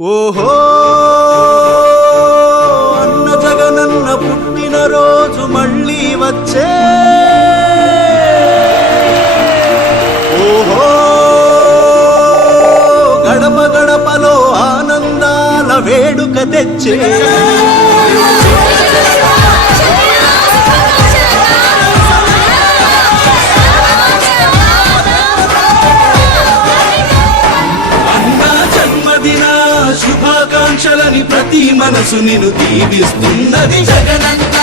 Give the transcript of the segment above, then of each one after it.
ఓహో అన్న జగనన్న పుట్టిన రోజు మళ్ళీ వచ్చే. ఓహో గడప గడపలో ఆనందాల వేడుక తెచ్చే. అన్నా జన్మదిన శుభాకాంక్షలని ప్రతి మనసు నిన్ను దీవిస్తున్నది. జగనన్న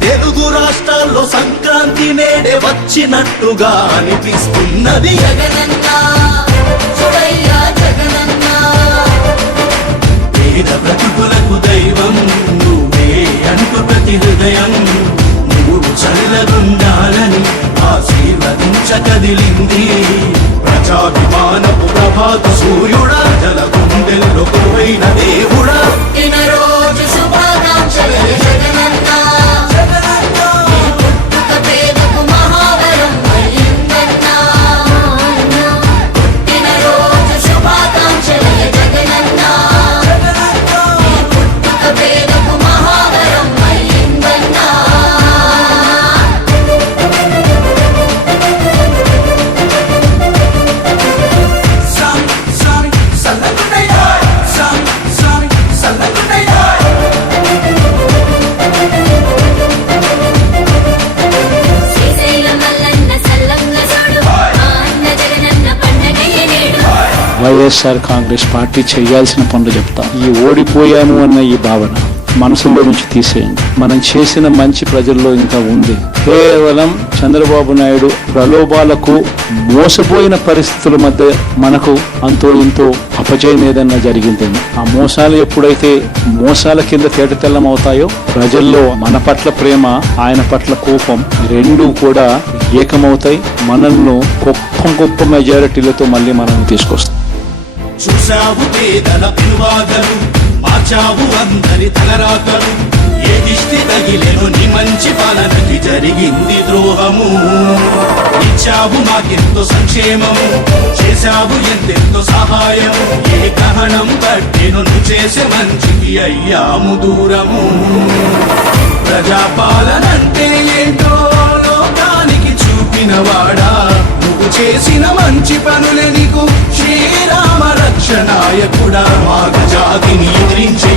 తెలుగు రాష్ట్రాల్లో సంక్రాంతి నేడే వచ్చినట్టుగా అనిపిస్తున్నది. పేద ప్రతిభులకు దైవం నువ్వే అంటూ ప్రతి హృదయం. మూడు చల్లగుండాలని ఆశీర్వదించ కదిలింది. ప్రజాభిమానపు ప్రభాత సూర్యుడా జల గుండెల్లో కొలువైన దేవుడా. పుట్టినరోజు వైఎస్ఆర్ కాంగ్రెస్ పార్టీ చేయాల్సిన పనులు చెప్తాం. ఈ ఓడిపోయాము అన్న ఈ భావన మనసులో నుంచి తీసేయండి. మనం చేసిన మంచి ప్రజల్లో ఇంకా ఉంది. కేవలం చంద్రబాబు నాయుడు ప్రలోభాలకు మోసపోయిన పరిస్థితుల మధ్య మనకు అంతో ఇంతో అపజయం ఏదన్నా జరిగింది ఆ మోసాలు ఎప్పుడైతే మోసాల కింద తేటతెల్లం అవుతాయో ప్రజల్లో మన పట్ల ప్రేమ ఆయన పట్ల కోపం రెండు కూడా ఏకమవుతాయి. మనల్ని గొప్ప గొప్ప మెజారిటీలతో మళ్ళీ మనం తీసుకొస్తాం. చూశావు పేదల పిలువాగలు మార్చావు అందరి తలరాకలు ఏ దిష్టి తగిలేను నీ మంచి పాలనకి జరిగింది ద్రోహము. ఇచ్చావు మాకెంతో సంక్షేమము చేశావు ఎంతెంతో సహాయము. ఏ గ్రహణం పట్టెను నువ్వు చేసే మంచికి అయ్యాము దూరము. ప్రజాపాలనంటే ఏంటో లోకానికి చూపినవాడా నువ్వు చేసిన మంచి పనులే నీకు రక్షణాయకుడా మాగ జాతిని ఎదిరించే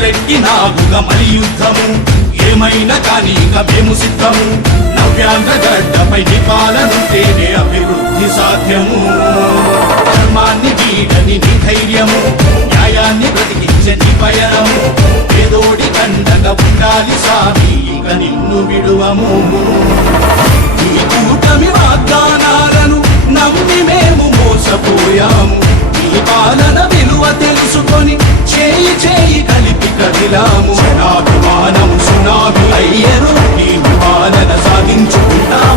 ఎహ మొదలెట్టి యుద్ధము ఏమైనా కాని ఇక మేము సిద్ధము. నవ్యాంధ్ర గడ్డపై నిపాలనుంటేనే అభివృద్ధి సాధ్యము. ధర్మాన్ని వీడని నీ ధైర్యము. న్యాయాన్ని బ్రతికించని పయనము. ఏదోడి కండగా ఉండాలి సామి ఇక నిన్ను విడువము. ఈ కూటమి వాగ్దానాలను నమ్మి మేము మోసపోయాము Don't you.